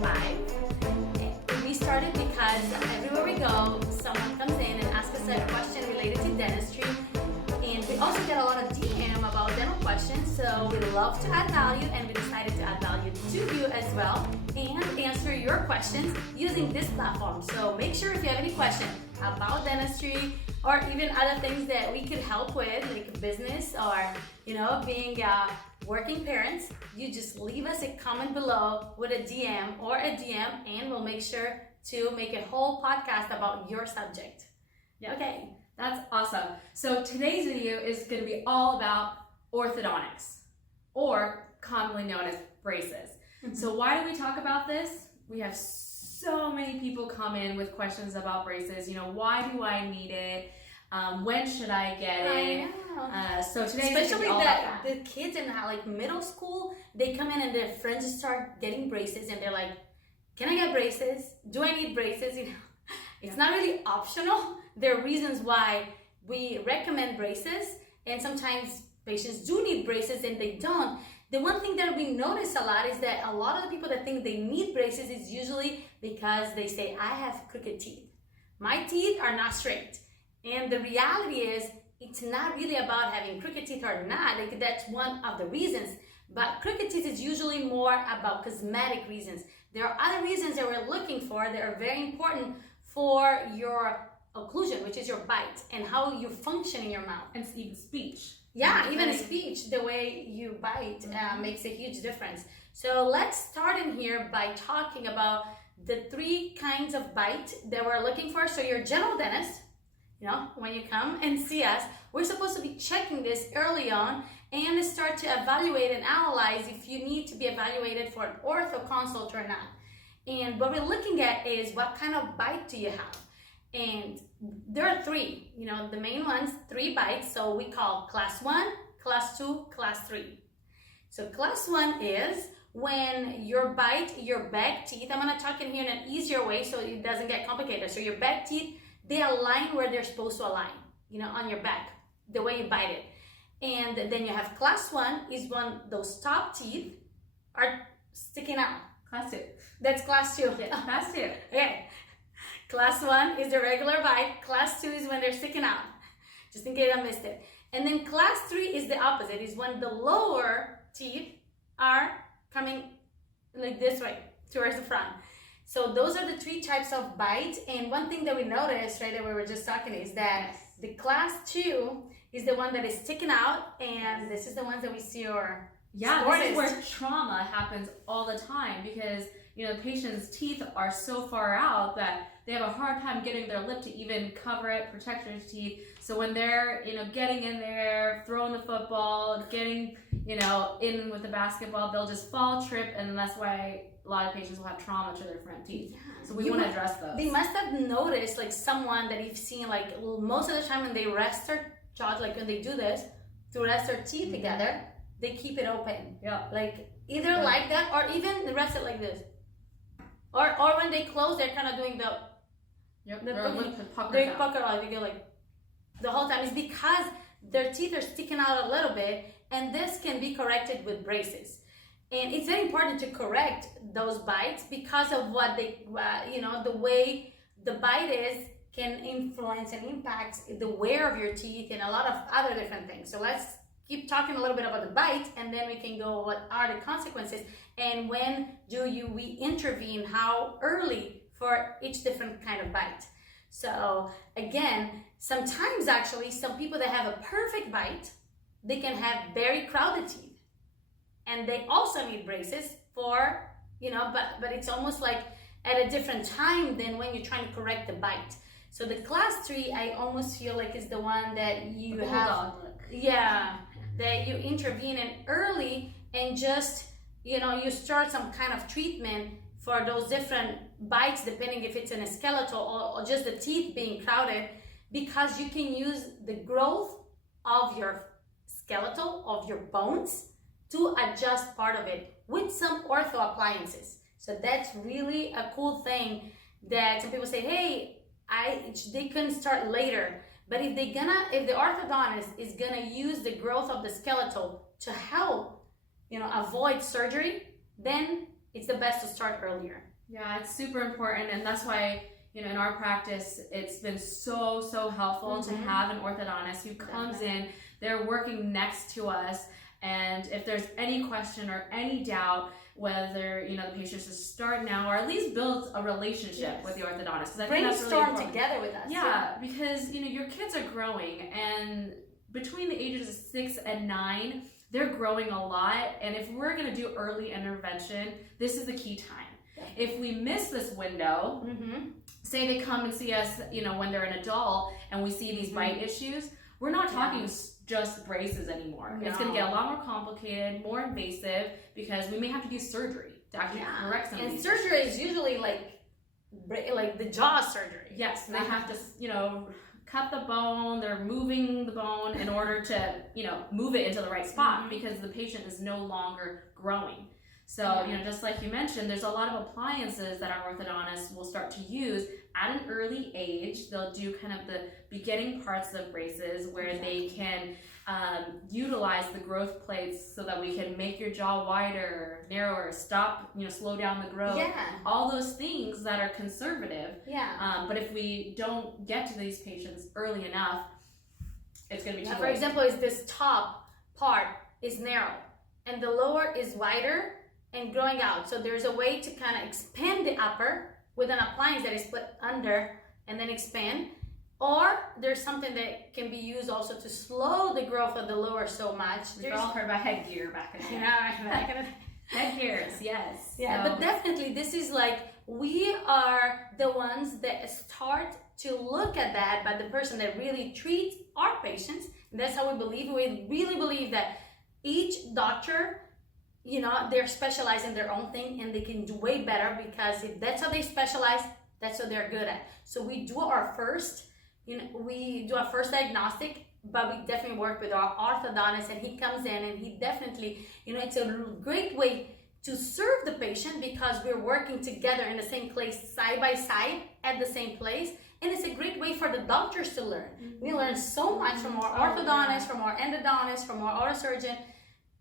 live. We started because everywhere we go, someone comes in and asks us a question related to dentistry. And we also get a lot of DM about dental questions, so we love to add value, and we decided to add value to you as well and answer your questions using this platform. So make sure if you have any questions about dentistry or even other things that we could help with, like business or being working parents, you just leave us a comment below with a DM or a DM, and we'll make sure to make a whole podcast about your subject. Okay. That's awesome. So today's video is going to be all about orthodontics, or commonly known as braces. So why do we talk about this? We have so many people come in with questions about braces. Why do I need it? When should I get it? I know. So today, especially the kids in middle school, they come in and their friends start getting braces, and they're like, "Can I get braces? Do I need braces?" It's not really optional. There are reasons why we recommend braces, and sometimes patients do need braces and they don't. The one thing that we notice a lot is that a lot of the people that think they need braces is usually because they say, "I have crooked teeth. My teeth are not straight." And the reality is, it's not really about having crooked teeth or not. That's one of the reasons. But crooked teeth is usually more about cosmetic reasons. There are other reasons that we're looking for that are very important for your occlusion, which is your bite and how you function in your mouth. And even speech. Yeah, even speech, the way you bite makes a huge difference. So let's start in here by talking about the 3 kinds of bite that we're looking for. So your general dentist, when you come and see us, we're supposed to be checking this early on and start to evaluate and analyze if you need to be evaluated for an ortho consult or not. And what we're looking at is what kind of bite do you have? And there are 3, the main ones, 3 bites. So we call class 1, class 2, class 3. So class 1 is when your back teeth, I'm going to talk in here in an easier way so it doesn't get complicated. So your back teeth, they align where they're supposed to align, on your back, the way you bite it. And then you have class 1 is when those top teeth are sticking out. Class 2. That's class 2. Yeah, class 2. Okay. Class 1 is the regular bite. Class 2 is when they're sticking out, just in case I missed it. And then class 3 is the opposite, is when the lower teeth are coming like this way, towards the front. So those are the 3 types of bites. And one thing that we noticed, right, that we were just talking is that the class 2 is the one that is sticking out, and this is the ones that we see are this is where trauma happens all the time, because the patient's teeth are so far out that they have a hard time getting their lip to even cover it, protect their teeth. So when they're, getting in there, throwing the football, getting, in with the basketball, they'll just fall, trip, and that's why a lot of patients will have trauma to their front teeth. Yeah. So we want to address those. They must have noticed, someone that you've seen, most of the time when they rest their jaws, when they do this, to rest their teeth together, they keep it open. Yeah. Either like that, or even rest it like this. Or when they close, they're kind of doing the pucker out. They go the whole time. It's because their teeth are sticking out a little bit, and this can be corrected with braces. And it's very important to correct those bites because of what they, the way the bite is can influence and impact the wear of your teeth and a lot of other different things. So let's keep talking a little bit about the bite, and then we can go what are the consequences and when do we intervene, how early for each different kind of bite. So again, sometimes actually some people that have a perfect bite, they can have very crowded teeth, and they also need braces for, but it's almost like at a different time than when you're trying to correct the bite. So the class 3, I almost feel like is the one that you have, that you intervene in early and just, you start some kind of treatment for those different bites, depending if it's in a skeletal or just the teeth being crowded, because you can use the growth of your skeletal, of your bones, to adjust part of it with some ortho appliances. So that's really a cool thing that some people say, hey, they can start later. But if the orthodontist is gonna use the growth of the skeletal to help, avoid surgery, then it's the best to start earlier. Yeah, it's super important, and that's why, you know, in our practice, it's been so helpful to have an orthodontist who comes in, they're working next to us, and if there's any question or any doubt, whether, you know, the patient should start now or at least build a relationship with the orthodontist. I think that's really brainstorm important. together with us. Yeah, because, you know, your kids are growing, and between the ages of 6 and 9, they're growing a lot, and if we're going to do early intervention, this is the key time. If we miss this window, say they come and see us, you know, when they're an adult and we see these bite issues, we're not talking just braces anymore. No. It's going to get a lot more complicated, more invasive, because we may have to do surgery to actually correct some of these surgery issues. is usually like the jaw surgery. Yes, they have to, you know, cut the bone, they're moving the bone in order to, you know, move it into the right spot because the patient is no longer growing. So, you know, just like you mentioned, there's a lot of appliances that our orthodontists will start to use at an early age. They'll do kind of the beginning parts of braces where they can utilize the growth plates so that we can make your jaw wider, narrower, stop, you know, slow down the growth. All those things that are conservative. But if we don't get to these patients early enough, it's going to be too late. For example, is this top part is narrow and the lower is wider and growing out. So there's a way to kind of expand the upper with an appliance that is put under and then expand. Or there's something that can be used also to slow the growth of the lower so much. We've all heard about headgear back in the day. Headgears, yes. Yeah, so. But definitely this is like, we are the ones that start to look at that, but the person that really treats our patients. And that's how we believe. We really believe that each doctor, you know, they're specialized in their own thing and they can do way better, because if that's how they specialize, that's what they're good at. So we do our first, you know, we do our first diagnostic, but we definitely work with our orthodontist, and he comes in and he definitely, you know, it's a great way to serve the patient because we're working together in the same place, side by side at the same place. And it's a great way for the doctors to learn. We learn so much from our orthodontist, from our endodontist, from our otosurgeon,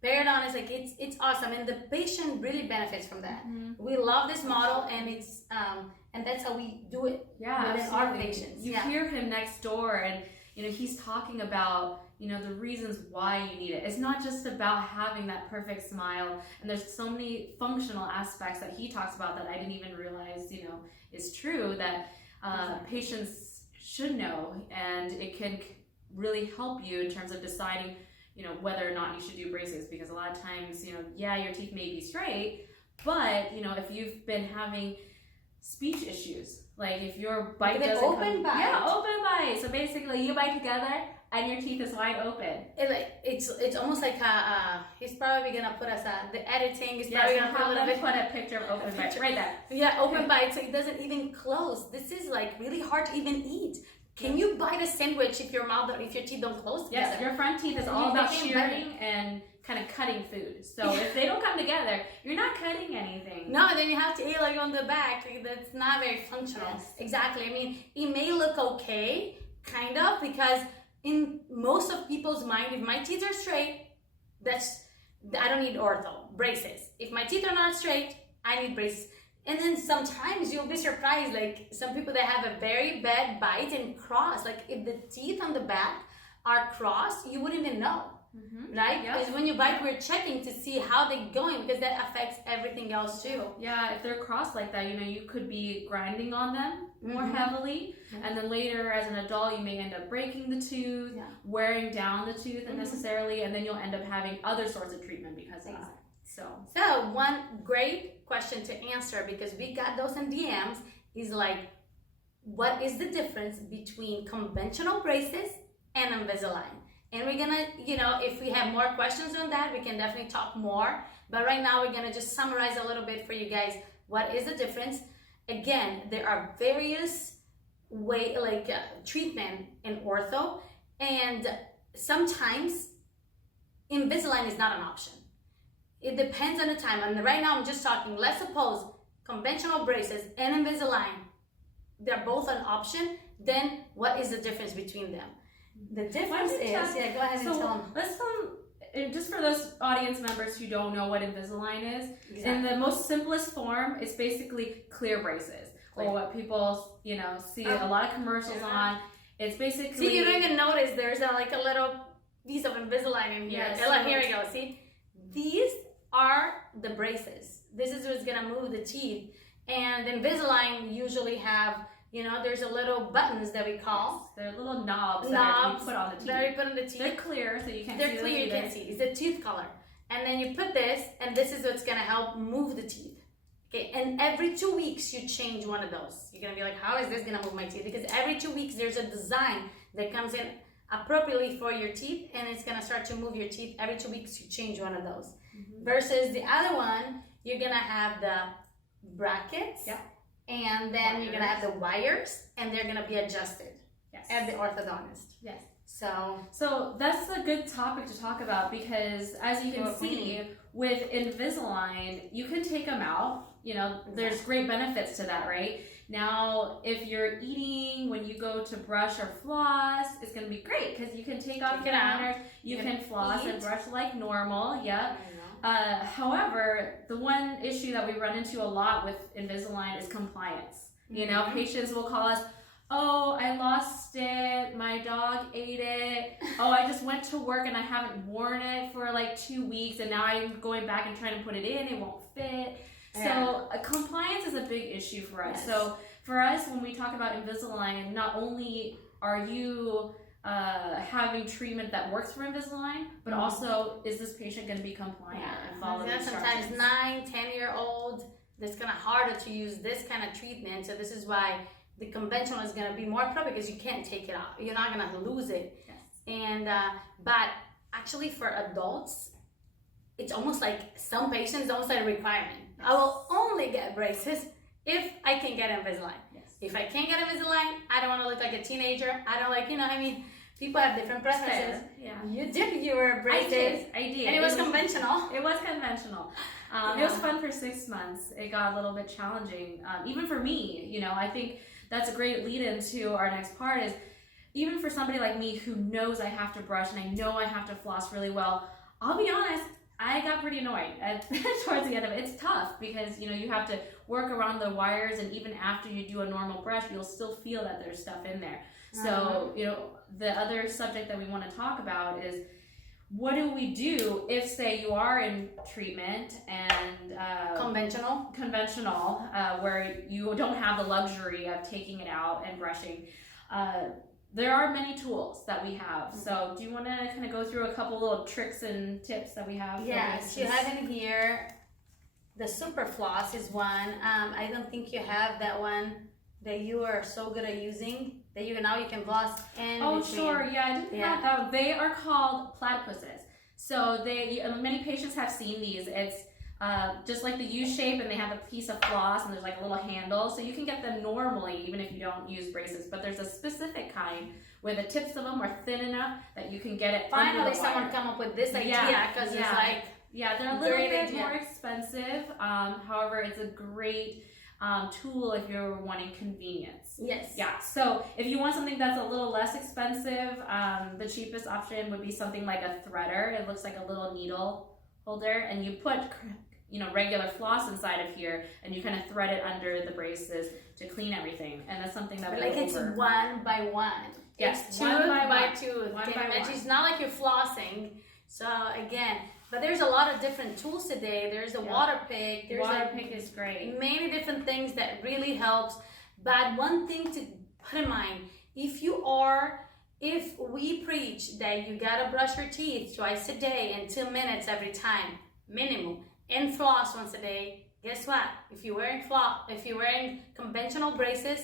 periodontist. Like it's awesome, and the patient really benefits from that. We love this model, and it's and that's how we do it within our patients. You hear him next door, and you know he's talking about, you know, the reasons why you need it. It's not just about having that perfect smile, and there's so many functional aspects that he talks about that I didn't even realize, you know, is true, that patients should know, and it can really help you in terms of deciding, you know, whether or not you should do braces, because a lot of times, you know, your teeth may be straight, but, you know, if you've been having speech issues, like if your bite doesn't open bite. Yeah, open bite. So basically you bite together and your teeth is wide open. It's almost like he's probably gonna put us the editing is probably gonna put a picture of open bite right there. Yeah, open bite, so it doesn't even close. This is like really hard to even eat. Can you bite a sandwich if your teeth don't close together? Yes, your front teeth is all about shearing and kind of cutting food. So if they don't come together, you're not cutting anything. No, then you have to eat like on the back. That's not very functional. Yes. Exactly. I mean, it may look okay, kind of, because in most of people's mind, if my teeth are straight, I don't need ortho, braces. If my teeth are not straight, I need braces. And then sometimes you'll be surprised, like some people that have a very bad bite and cross, like if the teeth on the back are crossed, you wouldn't even know, right? Because when you bite, we're checking to see how they're going, because that affects everything else too. Yeah, if they're crossed like that, you know, you could be grinding on them more heavily, and then later as an adult, you may end up breaking the tooth, wearing down the tooth unnecessarily, and then you'll end up having other sorts of treatment because of that. So one great question to answer, because we got those in DMs, is like, what is the difference between conventional braces and Invisalign? And we're gonna, you know, if we have more questions on that, we can definitely talk more. But right now, we're gonna just summarize a little bit for you guys. What is the difference? Again, there are various treatment in ortho, and sometimes Invisalign is not an option. It depends on the time. And right now I'm just talking, let's suppose conventional braces and Invisalign, they're both an option. Then what is the difference between them? The difference is, go ahead and tell them. Let's tell them just for those audience members who don't know what Invisalign is, Exactly. in the most simplest form, it's basically clear braces, or what people, see a lot of commercials on. It's basically... See, you don't even notice there's a little piece of Invisalign in here. Yes. Ella, here we go. See? These are the braces. This is what's going to move the teeth. And Invisalign usually have, there's a little buttons that we call. Yes. They're little knobs that you put on the teeth. That you put on the teeth. They're clear, so you can't see They're clear, you can't see. It's the tooth color. And then you put this, and this is what's going to help move the teeth. Okay, and every 2 weeks you change one of those. You're gonna be like, how is this gonna move my teeth? Because every 2 weeks there's a design that comes in appropriately for your teeth, and it's gonna start to move your teeth. Every 2 weeks you change one of those. Mm-hmm. Versus the other one, you're gonna have the brackets, and then you're gonna have the wires, and they're gonna be adjusted at the orthodontist. Yes. So that's a good topic to talk about, because as you can see with Invisalign, you can take them out. There's great benefits to that, right? Now, if you're eating, when you go to brush or floss, it's going to be great because you can take off your liners, you can floss and brush like normal. Yep. However, the one issue that we run into a lot with Invisalign is compliance. Patients will call us, oh, I lost it, my dog ate it, oh, I just went to work and I haven't worn it for like 2 weeks, and now I'm going back and trying to put it in, it won't fit. So compliance is a big issue for us. Yes. So for us, when we talk about Invisalign, not only are you having treatment that works for Invisalign, but also is this patient going to be compliant and follow the instructions? Sometimes 9, 10-year-old, it's kind of harder to use this kind of treatment. So this is why the conventional is going to be more appropriate, because you can't take it out. You're not going to lose it. Yes. And but actually for adults, it's almost like some patients, it's almost like a requirement. Yes. I will only get braces if I can get Invisalign. Yes. If I can't get Invisalign, I don't want to look like a teenager. I don't like, people have different preferences. Yeah. You did your braces. I did. And it was conventional. It was conventional. It was fun for 6 months. It got a little bit challenging. Even for me, I think that's a great lead into our next part is, even for somebody like me who knows I have to brush and I know I have to floss really well, I'll be honest, I got pretty annoyed towards the end of it. It's tough because, you have to work around the wires, and even after you do a normal brush, you'll still feel that there's stuff in there. So, the other subject that we want to talk about is, what do we do if, say, you are in treatment and conventional, where you don't have the luxury of taking it out and brushing? There are many tools that we have. So do you want to kind of go through a couple little tricks and tips that we have? Yes, you have in here. The Super Floss is one. I don't think you have that one that you are so good at using that you can floss and sure. Yeah, I didn't have that one. They are called platypuses. So many patients have seen these. It's just like the U shape, and they have a piece of floss, and there's like a little handle, so you can get them normally even if you don't use braces. But there's a specific kind where the tips of them are thin enough that you can get it. Finally, someone come up with this idea, because it's like they're a little bit more expensive. However, it's a great tool if you're wanting convenience. Yes. Yeah. So if you want something that's a little less expensive, the cheapest option would be something like a threader. It looks like a little needle holder, and you put regular floss inside of here, and you kind of thread it under the braces to clean everything. And that's something that it's 1 by 1. Yes, it's tooth by tooth. It's not like you're flossing. So again, but there's a lot of different tools today. There's a water pick. Water pick is great. Many different things that really helps. But one thing to put in mind, if we preach that you gotta brush your teeth twice a day and 2 minutes every time, minimum, and floss once a day, guess what? If you're wearing conventional braces,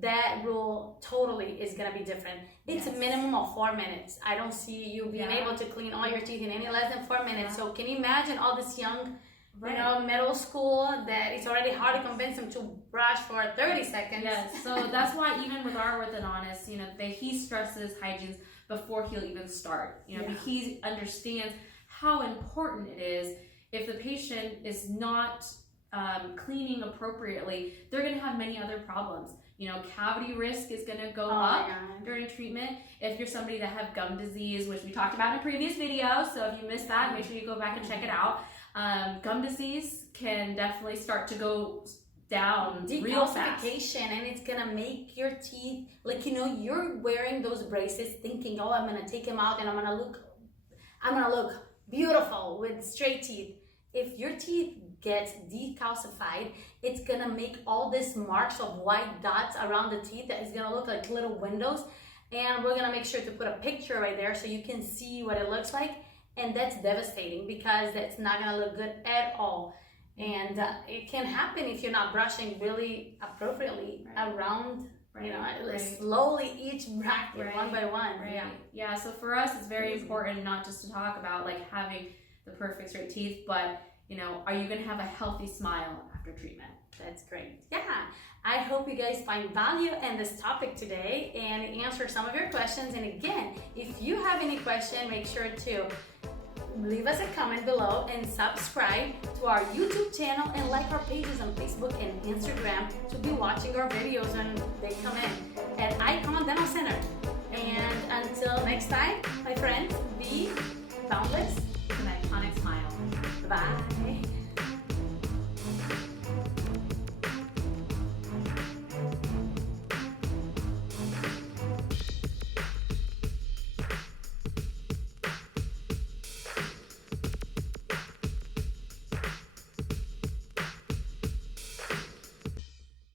that rule totally is gonna be different. It's a minimum of 4 minutes. I don't see you being able to clean all your teeth in any less than 4 minutes. So can you imagine all this young, middle school, that it's already hard to convince them to brush for 30 seconds. Yes, so that's why even with our orthodontist, he stresses hygiene before he'll even start. He understands how important it is. If the patient is not cleaning appropriately, they're going to have many other problems. cavity risk is going to go Oh up my God. during treatment. If you're somebody that have gum disease, which we talked about in a previous video, so if you missed that, make sure you go back and check it out. Gum disease can definitely start to go down real fast. Decalcification, and it's gonna make your teeth, like, you're wearing those braces thinking, oh, I'm gonna take them out and I'm gonna look beautiful with straight teeth. If your teeth gets decalcified, it's gonna make all these marks of white dots around the teeth that is gonna look like little windows. And we're gonna make sure to put a picture right there so you can see what it looks like. And that's devastating because that's not gonna look good at all. And it can happen if you're not brushing really appropriately around, slowly each bracket one by one. Right. Yeah. So for us, it's very important not just to talk about like having the perfect straight teeth, but are you going to have a healthy smile after treatment? That's great. Yeah. I hope you guys find value in this topic today and answer some of your questions. And again, if you have any question, make sure to leave us a comment below and subscribe to our YouTube channel and like our pages on Facebook and Instagram to be watching our videos when they come in at Icon Dental Center. And until next time, my friends, be boundless